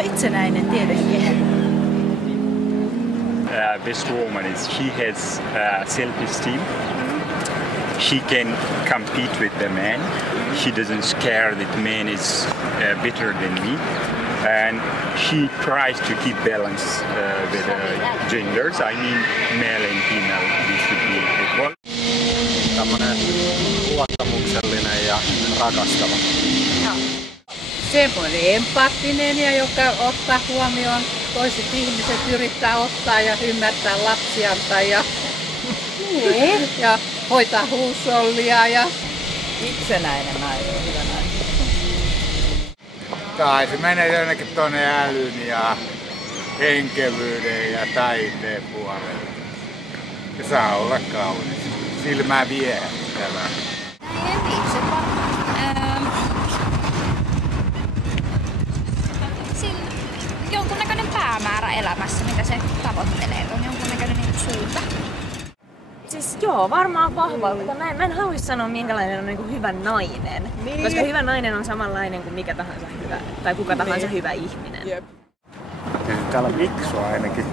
on itsenäinen tietenkin. This woman she has self-esteem. She can compete with the man. She doesn't scare that man is better than me. And she tries to keep balance with genders. I mean, male and female, we should be equal. Tämmönen luottamuksellinen ja rakastava. Semmoinen empaattinen ja joka ottaa huomioon toiset ihmiset, yrittää ottaa ja ymmärtää lapsiansa ja hoitaa huushollia ja Itsenäinen nainen, hyvä nainen. Tai se menee jonnekin tuonne älyn ja henkevyyden ja taiteen puolelle. Se saa olla kaunis. Silmää viehättävä. Jonkunnäköinen päämäärä elämässä, mitä se tavoittelee, on jonkunnäköinen suunta. Siis joo, varmaan vahva, mutta mä en haluaisi sanoa minkälainen on niinku hyvä nainen. Niin. Koska hyvä nainen on samanlainen kuin mikä tahansa hyvä, tai kuka tahansa hyvä ihminen. Jep. Täällä on miksua ainakin.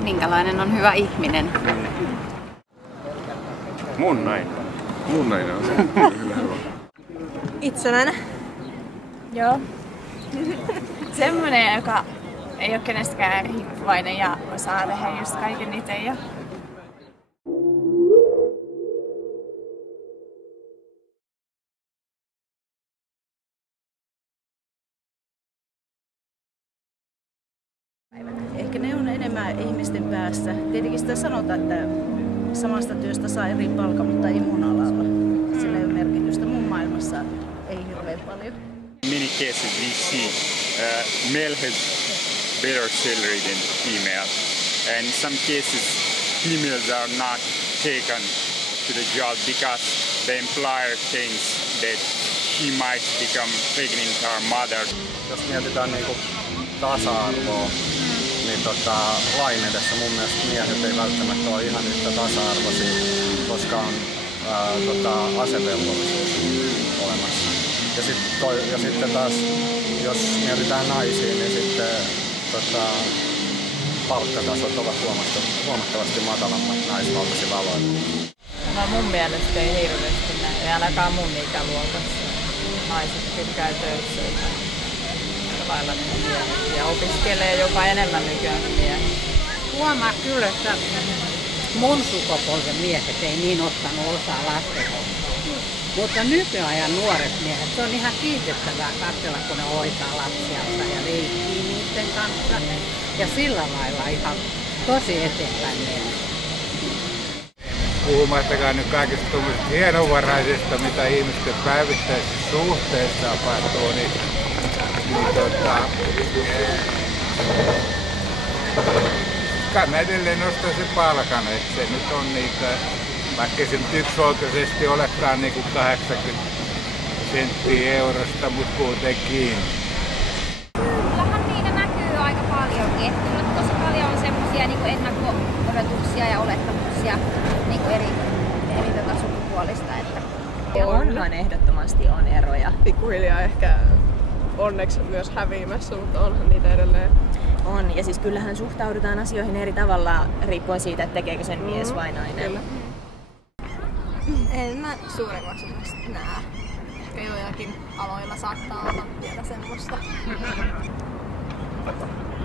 Minkälainen on hyvä ihminen? Mun nainen. Mun nainen on hyvä. Itsenäinen. Joo. Semmoinen, joka ei ole kenestäkään riippuvainen ja osaa tehdä just kaiken itse. Ehkä ne on enemmän ihmisten päässä. Tietenkin sitä sanotaan, että samasta työstä saa eri palkan, mutta ei mun alalla. Sillä ei ole merkitystä. Mun maailmassa ei hirveän paljon. In many cases we see male has better salary than female, and in some cases females are not taken to the job because the employer thinks that she might become pregnant or mother. Jos mietitään niinku tasa-arvoa, niin lain edessä mun mielestä miehet ei välttämättä ole ihan yhtä tasa-arvoisia, koska on asevelvollisuus olemassa. Ja sitten taas, jos mietitään naisia, niin sitten palkkatasot ovat huomattavasti matalammat naisvaltaisilla aloilla. No mun mielestä ei hirveästi näin, ei ainakaan mun ikäluokassa. Naiset kyllä käy töissä ihan lailla niin miehet ja opiskelee jopa enemmän nykyään kuin miehet. huomaa kyllä, että mun sukupolven miehet ei niin ottanut osaa lastenhoitoon. Mutta nykyajan nuoret miehet, se on ihan kiitettävää katsella, kun ne hoitaa lapsiansa ja leikkii niiden kanssa. Ja sillä lailla ihan tosi eteenpäin mennä. Puhumattakaan nyt kaikista tuollaisista hienovaraisista, mitä ihmisten päivittäisissä suhteissa tapahtuu, niin kai mä edelleen nostan sen palkan, että se nyt on niitä, vaikka se nyt yksioikoisesti olekaan niin kuin 80 senttiä eurosta, mutta kuitenkin. Kyllähän niitä näkyy aika paljonkin. Kyllä tosi paljon on semmosia niin ennakko-odotuksia ja olettamuksia niin eri sukupuolista. Että Onhan ehdottomasti on eroja. Pikkuhiljaa ehkä onneksi myös häviämässä, mutta onhan niitä edelleen. On, ja siis kyllähän suhtaudutaan asioihin eri tavalla riippuen siitä, että tekeekö sen mies vai nainen. Kyllä. En mä suuremmaksi näe. Ehkä joillakin aloilla saattaa olla vielä semmoista.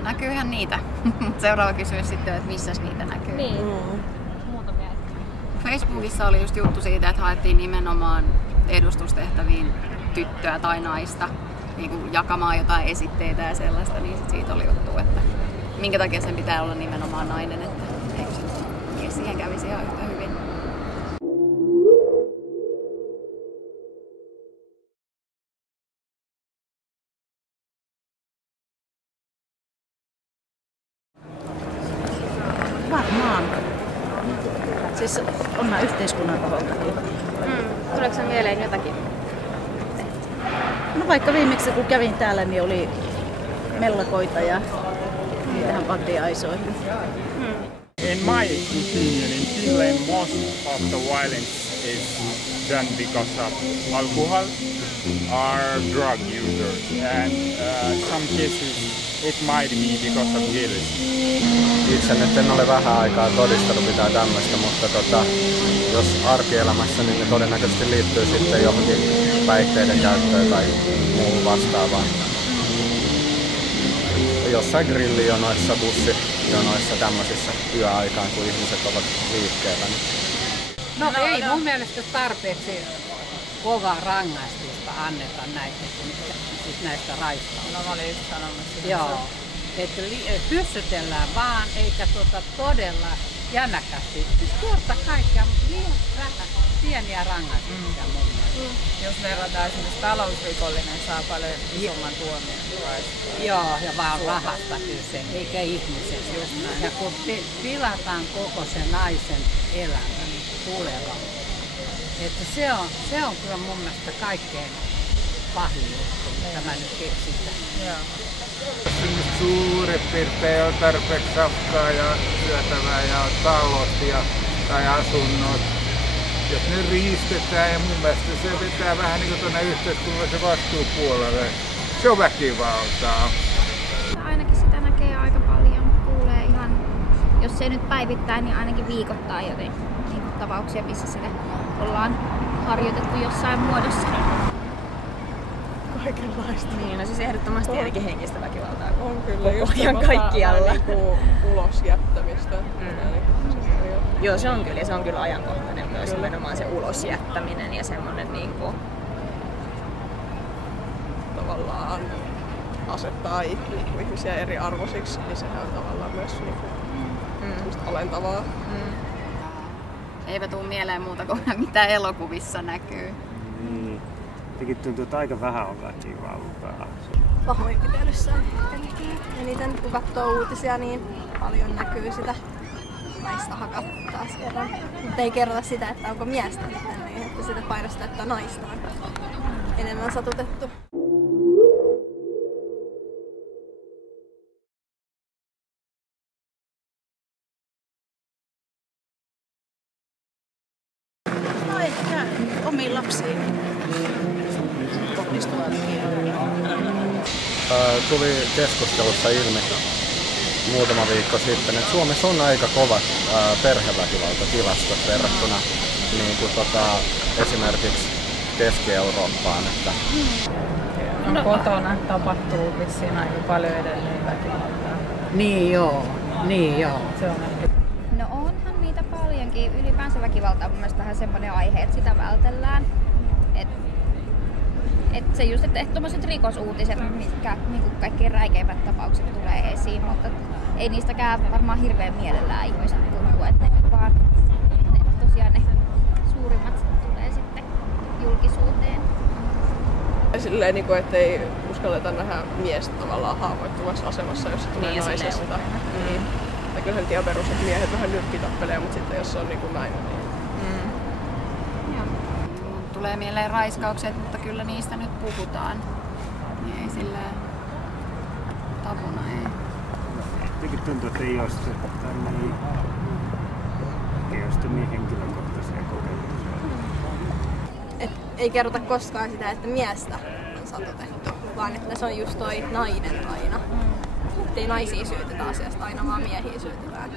Näkyyhän niitä. Seuraava kysymys sitten, että missä niitä näkyy. Niin. Muutamia. Facebookissa oli just juttu siitä, että haettiin nimenomaan edustustehtäviin tyttöä tai naista niin kuin jakamaan jotain esitteitä ja sellaista, niin sit siitä oli juttu, että minkä takia sen pitää olla nimenomaan nainen, että eikö se mies siihen kävisi ihan yhtä hyvin. Varmaan. Siis onhan yhteiskunnan kohdaltakin. Tuleeko sen mieleen jotakin? No vaikka viimeksi kun kävin täällä, niin oli mellakoita ja niitähän pantiin aisoihin. In my opinion, in Finland, most of the violence is done because of alcohol or drug users, and some cases it might be because of jealousy. Itse nyt en ole vähän aikaa todistanut mitään tämmöistä, mutta jos arkielämässä, niin ne todennäköisesti liittyy sitten johonkin päihteiden käyttöön tai muuhun vastaavaan. Jossain grillijonoissa, bussijonoissa, tämmöisissä yöaikaan, kun ihmiset ovat liikkeellä. No ei mun mielestä tarpeeksi kovaa rangaistusta anneta näistä raiskauksista. No mä olin just sanomassa. Joo, että hyssytellään vaan, eikä todella jämäkästi. Siis kerta kaikkiaan liian vähän pieniä rangaistuksia mun mielestä. Jos verrataan esimerkiksi talousrikollinen saa paljon isomman tuomion. Joo, ja vaan rahasta kyse, eikä ihmisestä. Ja kun pilataan koko sen naisen elämä tulevan. Että se on kyllä mun mielestä kaikkein pahin juttu, mitä mä nyt keksitän. Jos nyt suurin piirtein on tarpeeksi safkaa ja syötävää ja talot tai asunnot, jos ne riistetään, ja mun mielestä se vetää vähän niin kuin tuonne yhteiskunnallisen vastuupuolelle. Se on väkivaltaa. Ainakin sitä näkee aika paljon, kuulee ihan, jos ei nyt päivittäin, niin ainakin viikoittain joten niin tapauksia, missä sitä ollaan harjoitettu jossain muodossa. Kaikenlaista. Niin, no siis ehdottomasti tietenkin henkistä väkivaltaa. On kyllä koko ajan kaikkialla. Niinku ulos jättämistä. Joo, se on kyllä, ja se on kyllä ajankohtainen myös nimenomaan se ulos jättäminen ja semmoinen niinku tavallaan asettaa ihmisiä eri arvoisiksi, niin sehän on tavallaan myös niinku alentavaa. Eipä tule mieleen muuta kuin mitä elokuvissa näkyy. Niin. Jotenkin tuntuu, että aika vähän on väkivaltaa. Pahoinpitelyssä eniten, kun katsoo uutisia, niin paljon näkyy sitä naista hakattaa taas kerran. Mutta ei kerrota sitä, että onko miestä sitten, niin että sitä painosta, että naista on enemmän satutettu. No ehkä omiin lapsiin kohdistuvatkin. Tuli keskustelussa ilmi muutama viikko sitten, että Suomessa on aika kovat perheväkivaltatilastot verrattuna niin kuin esimerkiksi Keski-Eurooppaan. Että No kotona tapahtuu vissiin aika paljon edelleen väkivaltaa. Niin joo. Se on ehkä. No onhan niitä paljonkin. Ylipäänsä väkivalta on mun mielestä vähän semmoinen aihe, että sitä vältellään. Et se just, että tommoset rikosuutiset, mitkä niinku kaikkein räikeimmät tapaukset tulee esiin, mutta ei niistäkään varmaan hirveän mielellään ihmiset tuntuu, että vaan tosiaan ne suurimmat tulee sitten julkisuuteen. Silleen, niinku, ettei uskalleta nähdä miestä tavallaan haavoittuvassa asemassa, jos se tulee niin, naisesta. Niin. Ja kyllä se ihan perus, että miehet vähän nyrkkitappelee, mutta sitten jos se on niinku nainen, niin tulee mieleen raiskaukset, mutta kyllä niistä nyt puhutaan. Niin ei silleen tabuna ei. Jotenkin tuntuu, että ei ole sitten niin henkilökohtaisia kokemuksia. Ei kerrota koskaan sitä, että miestä on satutettu, vaan että se on just toi nainen aina. Ettei naisia syytetä asiasta aina, vaan miehiä syytetään.